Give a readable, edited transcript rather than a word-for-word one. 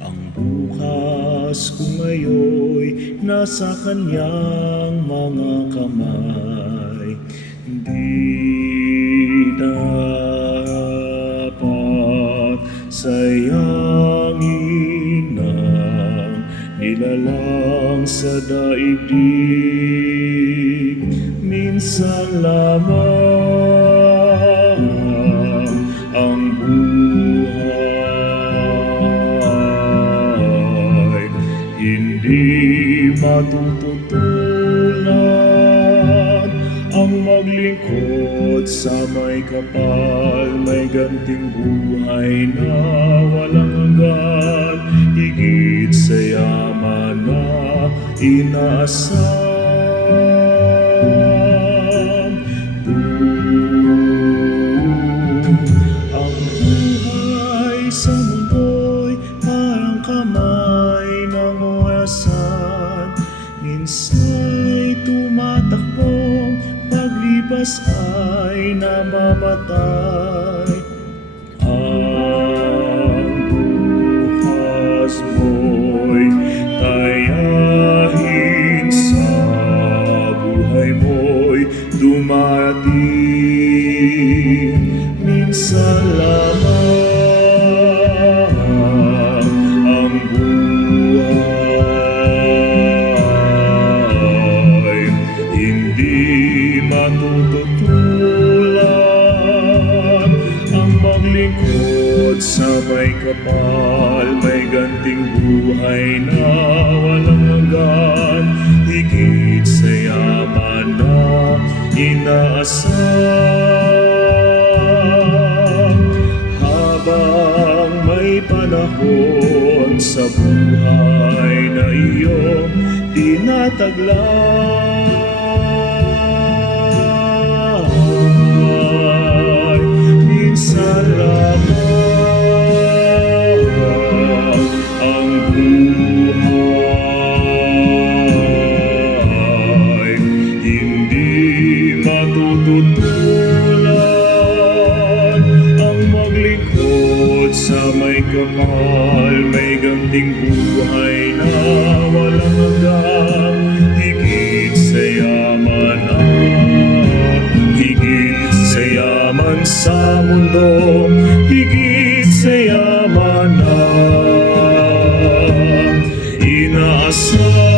Ang bukas ko ngayon nasa kanyang mga kamay. Hindi dapat sayangin ng nilalang sa daigdig. Minsan lamang ang buhay, hindi matututulan ang maglingkod sa may kapal. May ganting buhay na walang hanggan, higit sa yaman na inaasam. Ang buhay sa mundo'y parang kamay ng orasan. Minsa'y tumatakbo, paglipas ay namamatay. Ang bukas mo'y tayahin, sa buhay mo'y dumarating. Minsan lamang ang buhay, hindi matututulan ang maglingkod sa may kapal. May ganting buhay na walang hanggan, higit sa yaman na inaasam. Habang may panahon sa buhay na iyong tinataglay, minsan lamang ang buhay, hindi matututulan ang maglingkod sa may kapal. May ganting buhay na walang hanggan, higit sa yaman sa yaman sa mundo, higit sa yaman na inaasam.